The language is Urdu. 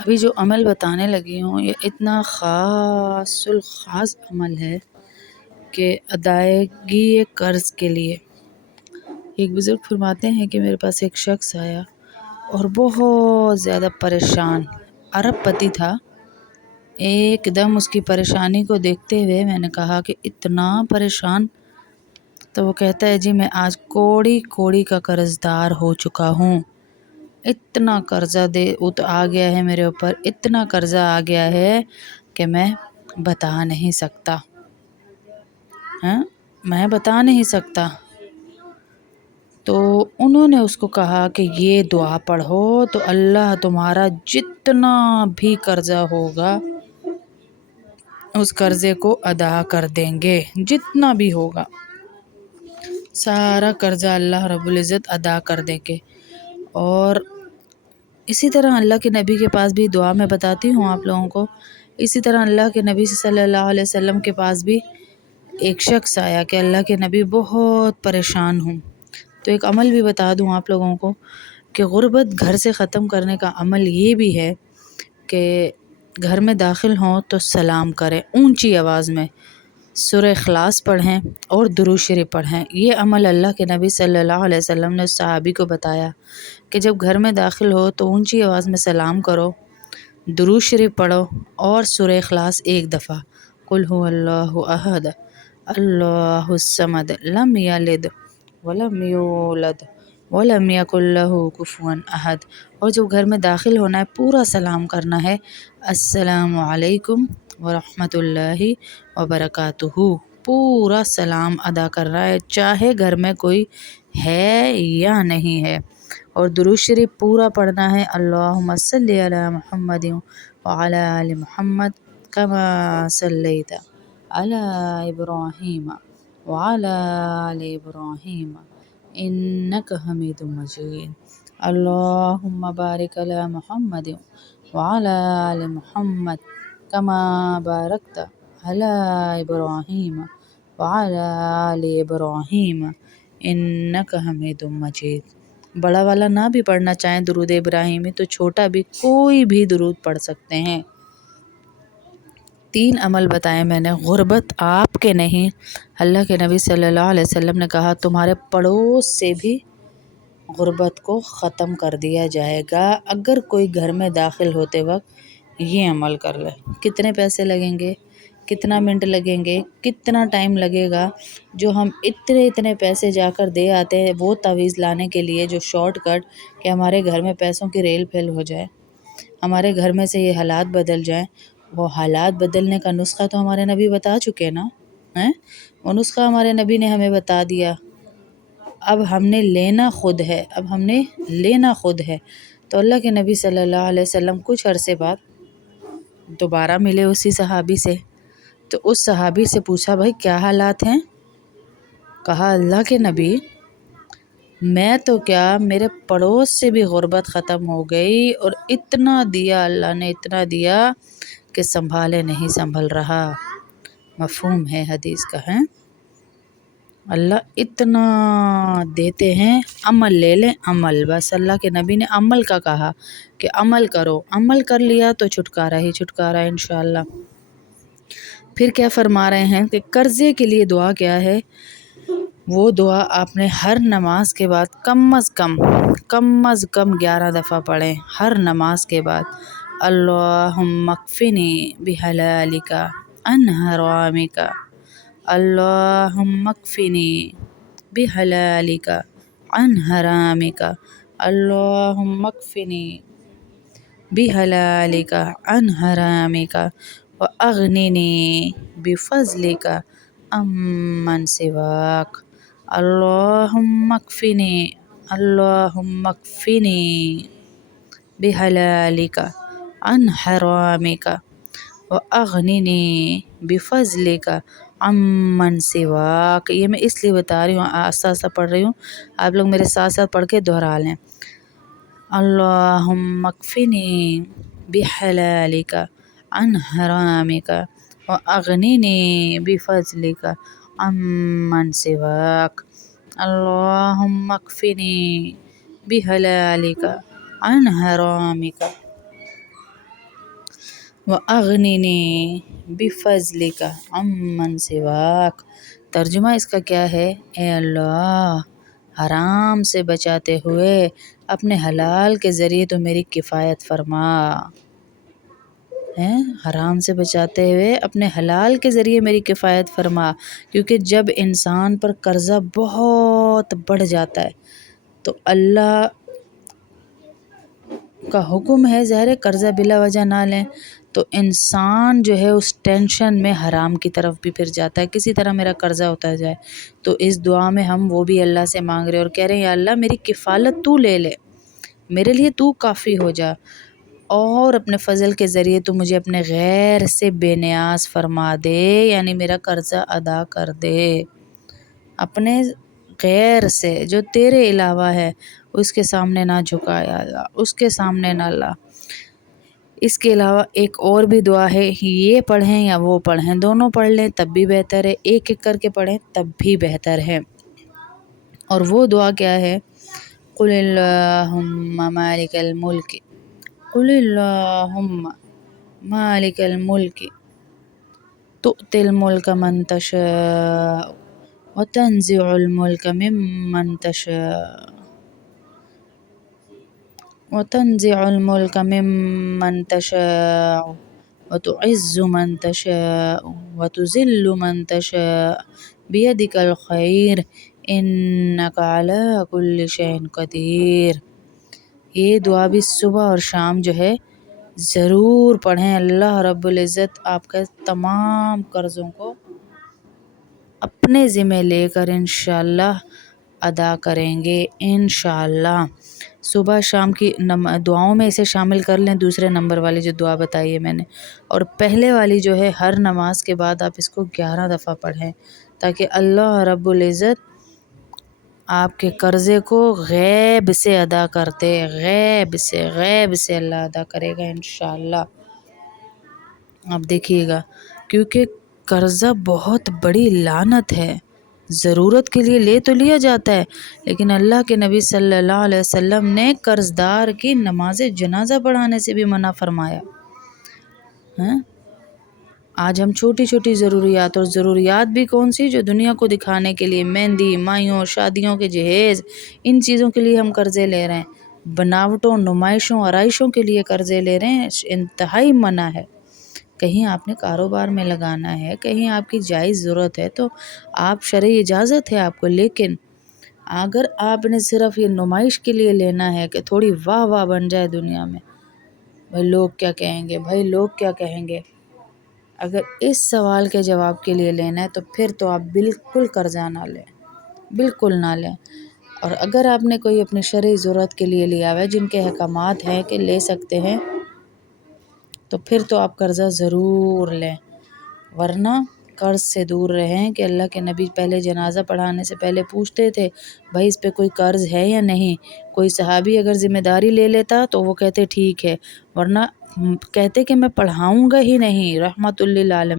ابھی جو عمل بتانے لگی ہوں یہ اتنا خاص الخاص عمل ہے کہ ادائیگی قرض کے لیے ایک بزرگ فرماتے ہیں کہ میرے پاس ایک شخص آیا اور بہت زیادہ پریشان ارب پتی تھا۔ ایک دم اس کی پریشانی کو دیکھتے ہوئے میں نے کہا کہ اتنا پریشان؟ تو وہ کہتا ہے جی میں آج کوڑی کوڑی کا قرض دار ہو چکا ہوں، اتنا قرضہ آ گیا ہے میرے اوپر، اتنا قرضہ آ گیا ہے کہ میں بتا نہیں سکتا، میں بتا نہیں سکتا۔ تو انہوں نے اس کو کہا کہ یہ دعا پڑھو تو اللہ تمہارا جتنا بھی قرضہ ہوگا اس قرضے کو ادا کر دیں گے، جتنا بھی ہوگا سارا قرضہ اللہ رب العزت ادا کر دیں گے۔ اور اسی طرح اللہ کے نبی کے پاس بھی دعا میں بتاتی ہوں آپ لوگوں کو، اسی طرح اللہ کے نبی صلی اللہ علیہ وسلم کے پاس بھی ایک شخص آیا کہ اللہ کے نبی بہت پریشان ہوں۔ تو ایک عمل بھی بتا دوں آپ لوگوں کو کہ غربت گھر سے ختم کرنے کا عمل یہ بھی ہے کہ گھر میں داخل ہوں تو سلام کریں، اونچی آواز میں سورہ اخلاص پڑھیں اور درود شریف پڑھیں۔ یہ عمل اللہ کے نبی صلی اللہ علیہ وسلم نے صحابی کو بتایا کہ جب گھر میں داخل ہو تو اونچی آواز میں سلام کرو، درود شریف پڑھو اور سورہ اخلاص ایک دفعہ، قل هو اللہ احد اللہ الصمد لم یلد ولم یولد ولم یکن لہ کفوا احد۔ اور جب گھر میں داخل ہونا ہے پورا سلام کرنا ہے، السلام علیکم ورحمۃ اللہ وبرکاتہ، پورا سلام ادا کر رہا ہے چاہے گھر میں کوئی ہے یا نہیں ہے۔ اور درود شریف پورا پڑھنا ہے، اللہم صلی علی محمد وعلی آل محمد کما صلیت علی ابراہیم وعلی آل ابراہیم انک حمید مجید، اللہم بارک علی محمد وعلی آل محمد کما بارکت علی ابراہیم وعلی آل ابراہیم انک حمید مجید۔ بڑا والا نہ بھی پڑھنا چاہیں درود ابراہیمی تو چھوٹا بھی کوئی بھی درود پڑھ سکتے ہیں۔ 3 عمل بتائے میں نے، غربت آپ کے نہیں، اللہ کے نبی صلی اللہ علیہ وسلم نے کہا تمہارے پڑوس سے بھی غربت کو ختم کر دیا جائے گا اگر کوئی گھر میں داخل ہوتے وقت یہ عمل کر لے۔ کتنے پیسے لگیں گے، کتنا منٹ لگیں گے، کتنا ٹائم لگے گا، جو ہم اتنے پیسے جا کر دے آتے ہیں وہ تعویذ لانے کے لیے، جو شارٹ کٹ کہ ہمارے گھر میں پیسوں کی ریل پھیل ہو جائے، ہمارے گھر میں سے یہ حالات بدل جائیں۔ وہ حالات بدلنے کا نسخہ تو ہمارے نبی بتا چکے نا، وہ نسخہ ہمارے نبی نے ہمیں بتا دیا، اب ہم نے لینا خود ہے، اب ہم نے لینا خود ہے۔ تو اللہ کے نبی صلی اللہ علیہ وسلم کچھ عرصے بعد دوبارہ ملے اسی صحابی سے، تو اس صحابی سے پوچھا بھائی کیا حالات ہیں؟ کہا اللہ کے نبی میں تو کیا میرے پڑوس سے بھی غربت ختم ہو گئی، اور اتنا دیا اللہ نے، اتنا دیا کہ سنبھالے نہیں سنبھل رہا۔ مفہوم ہے حدیث کا، ہے اللہ اتنا دیتے ہیں، عمل لے لیں، عمل، بس اللہ کے نبی نے عمل کا کہا کہ عمل کرو، عمل کر لیا تو چھٹکارا ہی چھٹکارا انشاءاللہ۔ پھر کیا فرما رہے ہیں کہ قرضے کے لیے دعا کیا ہے؟ وہ دعا آپ نے ہر نماز کے بعد کم از کم 11 دفعہ پڑھیں، ہر نماز کے بعد، اللہم اکفنی بحلالک عن حرامک، اللہم اکفنی بحلالک عن حرامک، اللہم اکفنی بحلالک عن حرامک واغننی بفضلک عمن سواک، اللہم اکفنی بحلالک عن حرامک واغننی بفضلک عمن سواک۔ یہ میں اس لیے بتا رہی ہوں، آستہ پڑھ رہی ہوں، آپ لوگ میرے ساتھ ساتھ پڑھ کے دہرا لیں۔ اللہم اکفنی بحلالک عن حرامک واغننی بفضلک عمن سواک، اللہم اکفنی بحلالک عن حرامک وَأَغْنِنِي بِفَضْلِكَ عَمَّنْ سِوَاكَ۔ ترجمہ اس کا کیا ہے؟ اے اللہ، حرام سے بچاتے ہوئے اپنے حلال کے ذریعے تو میری کفایت فرما۔ حرام سے بچاتے ہوئے اپنے حلال کے ذریعے میری کفایت فرما، کیونکہ جب انسان پر قرضہ بہت بڑھ جاتا ہے تو اللہ کا حکم ہے ظاہر قرضہ بلا وجہ نہ لیں، تو انسان جو ہے اس ٹینشن میں حرام کی طرف بھی پھر جاتا ہے، کسی طرح میرا قرضہ اتر جائے۔ تو اس دعا میں ہم وہ بھی اللہ سے مانگ رہے اور کہہ رہے ہیں یا اللہ میری کفالت تو لے لے، میرے لیے تو کافی ہو جا، اور اپنے فضل کے ذریعے تو مجھے اپنے غیر سے بے نیاز فرما دے، یعنی میرا قرضہ ادا کر دے۔ اپنے غیر سے جو تیرے علاوہ ہے اس کے سامنے نہ جھکایا اللہ، اس کے سامنے نہ لا۔ اس کے علاوہ ایک اور بھی دعا ہے، یہ پڑھیں یا وہ پڑھیں، دونوں پڑھ لیں تب بھی بہتر ہے، ایک ایک کر کے پڑھیں تب بھی بہتر ہے۔ اور وہ دعا کیا ہے؟ قُلِ اللَّهُمَّ مَالِكَ الْمُلْكِ قُلِ اللَّهُمَّ مَالِكَ الْمُلْكِ تُؤْتِي الْمُلْكَ مَنْ تَشَاءُ وَتَنزِعُ الْمُلْكَ مِمَّنْ تَشَاءُ وَتَنزِعُ الْمُلْكَ مِمَّنْ تَشَاءُ وَتُعِزُّ مَنْ تَشَاءُ وَتُذِلُّ مَنْ تَشَاءُ بِيَدِكَ الْخَيْرُ إِنَّكَ عَلَى كُلِّ شَيْءٍ قَدِيرٌ۔ یہ دعا بھی صبح اور شام جو ہے ضرور پڑھیں، اللہ رب العزت آپ کا تمام قرضوں کو اپنے ذمہ لے کر انشاءاللہ ادا کریں گے انشاءاللہ۔ صبح شام کی دعاؤں میں اسے شامل کر لیں، دوسرے نمبر والی جو دعا بتائی ہے میں نے، اور پہلے والی جو ہے ہر نماز کے بعد آپ اس کو 11 دفعہ پڑھیں، تاکہ اللہ رب العزت آپ کے قرضے کو غیب سے ادا کرتے، غیب سے اللہ ادا کرے گا انشاءاللہ۔ آپ دیکھیے گا، کیونکہ قرضہ بہت بڑی لعنت ہے، ضرورت کے لیے لے تو لیا جاتا ہے، لیکن اللہ کے نبی صلی اللہ علیہ وسلم نے قرض دار کی نماز جنازہ پڑھانے سے بھی منع فرمایا۔ آج ہم چھوٹی چھوٹی ضروریات، اور ضروریات بھی کون سی جو دنیا کو دکھانے کے لیے، مہندی، مائیوں، شادیوں کے جہیز، ان چیزوں کے لیے ہم قرضے لے رہے ہیں، بناوٹوں، نمائشوں، آرائشوں کے لیے قرضے لے رہے ہیں، انتہائی منع ہے۔ کہیں آپ نے کاروبار میں لگانا ہے، کہیں آپ کی جائز ضرورت ہے تو آپ شرعی اجازت ہے آپ کو، لیکن اگر آپ نے صرف یہ نمائش کے لیے لینا ہے کہ تھوڑی واہ واہ بن جائے دنیا میں، بھائی لوگ کیا کہیں گے، بھائی لوگ کیا کہیں گے، اگر اس سوال کے جواب کے لیے لینا ہے تو پھر تو آپ بالکل قرضہ نہ لیں، بالکل نہ لیں۔ اور اگر آپ نے کوئی اپنی شرعی ضرورت کے لیے لیا ہوا ہے جن کے احکامات ہیں کہ لے سکتے ہیں، تو پھر تو آپ قرضہ ضرور لیں، ورنہ قرض سے دور رہیں۔ کہ اللہ کے نبی پہلے جنازہ پڑھانے سے پہلے پوچھتے تھے بھائی اس پہ کوئی قرض ہے یا نہیں، کوئی صحابی اگر ذمہ داری لے لیتا تو وہ کہتے ٹھیک ہے، ورنہ کہتے کہ میں پڑھاؤں گا ہی نہیں، رحمت للعالمین۔